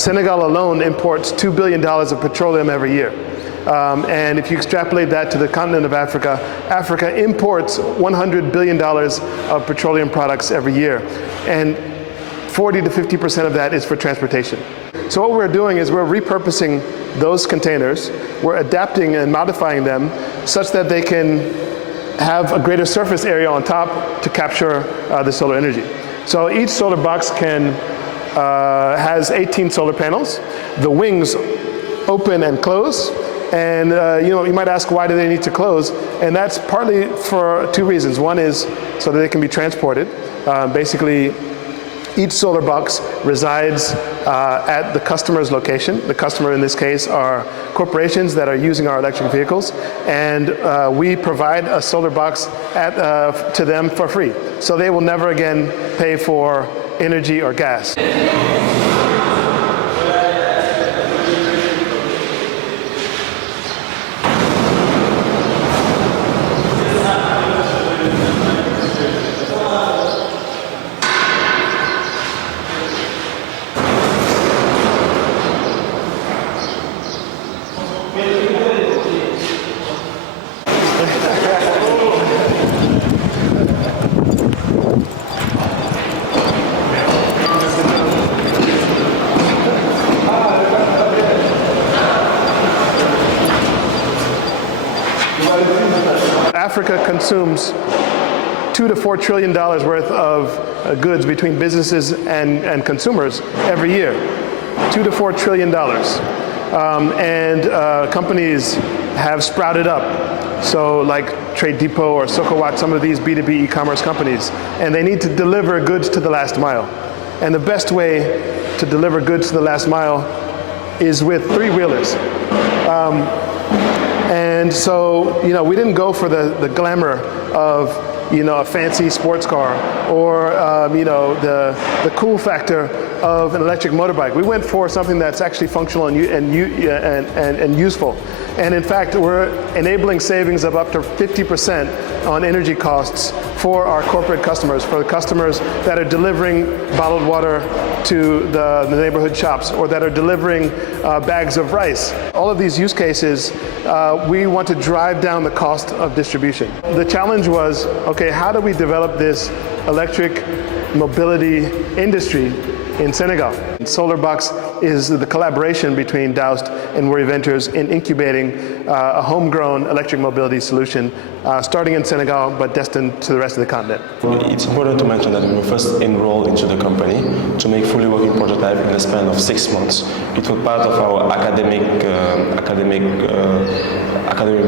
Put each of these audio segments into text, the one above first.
Senegal alone imports $2 billion of petroleum every year. And if you extrapolate that to the continent of Africa, Africa imports $100 billion of petroleum products every year. And 40 to 50% of that is for transportation. So what we're doing is we're repurposing those containers, we're adapting and modifying them such that they can have a greater surface area on top to capture the solar energy. So each solar box has 18 solar panels. The wings open and close. And you might ask, why do they need to close? And that's partly for two reasons. One is so that they can be transported. Basically, each solar box resides at the customer's location. The customer in this case are corporations that are using our electric vehicles, and we provide a solar box to them for free. So they will never again pay for energy or gas. Africa consumes $2 to $4 trillion worth of goods between businesses and consumers every year. $2 to $4 trillion. Companies have sprouted up. So like Trade Depot or Sokowat, some of these B2B e-commerce companies, and they need to deliver goods to the last mile. And the best way to deliver goods to the last mile is with three-wheelers. And so, we didn't go for the glamour of, a fancy sports car or, the cool factor of an electric motorbike. We went for something that's actually functional and useful. And in fact, we're enabling savings of up to 50% on energy costs for our corporate customers, for the customers that are delivering bottled water to the neighborhood shops or that are delivering bags of rice. All of these use cases, we want to drive down the cost of distribution. The challenge was, okay, how do we develop this electric mobility industry in Senegal? Solarbox is the collaboration between Doust and Worry Ventures in incubating a homegrown electric mobility solution, starting in Senegal, but destined to the rest of the continent. It's important to mention that we were first enrolled into the company to make fully working prototype in the span of 6 months. It was part of our academic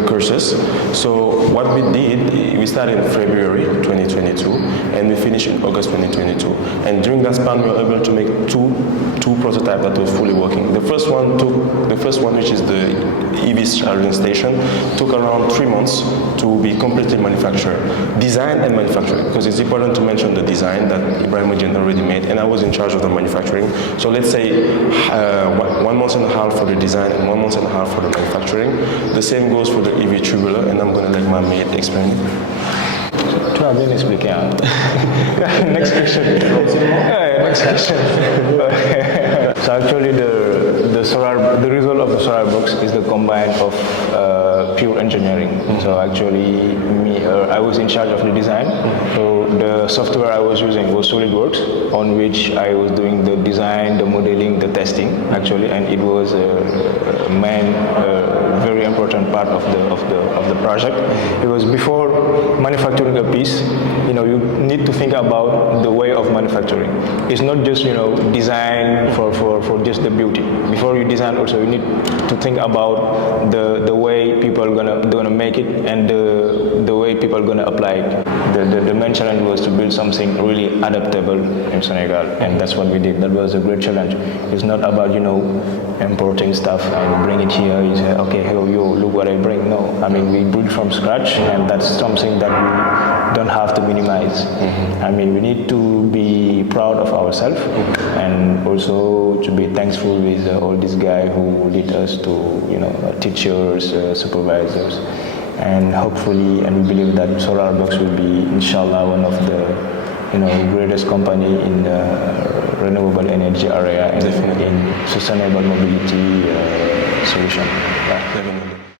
courses. So what we did, we started in February 2022, and we finished in August 2022. And during that span, we were able to make two prototypes that were fully working. The first one, which is the EV charging station, took around 3 months to be completely manufactured, designed and manufactured, because it's important to mention the design that Ibrahim already made, and I was in charge of the manufacturing. So let's say 1 month and a half for the design and 1 month and a half for the manufacturing. The same goes for the EV tubular, and I'm going to let my mate explain it. Tu as bien expliqué, hein? Next question. Next question. So actually, the result of the Solarbox is the combine of pure engineering. So actually, I was in charge of the design. So the software I was using was Solarbox, on which I was doing the design, the modeling, the testing, actually, and it was a very important part of the project. Because before manufacturing a piece, you need to think about the way of manufacturing. It's not just design for just the beauty. Before you design, also you need to think about the way people are gonna make it and the way people are gonna apply it. The main challenge was to build something really adaptable in Senegal, and that's what we did. That was a great challenge. It's not about importing stuff and bring it here. You say, okay, hey, look what I bring. No, I mean we build from scratch, and that's something that we don't have to minimize. I mean we need to be proud of ourselves, and also to be thankful with all these guys who lead us to teachers, supervisors. And hopefully, and we believe that Solarbox will be, inshallah, one of the greatest company in renewable energy area and Definitely. in sustainable mobility solution. Yeah. Definitely.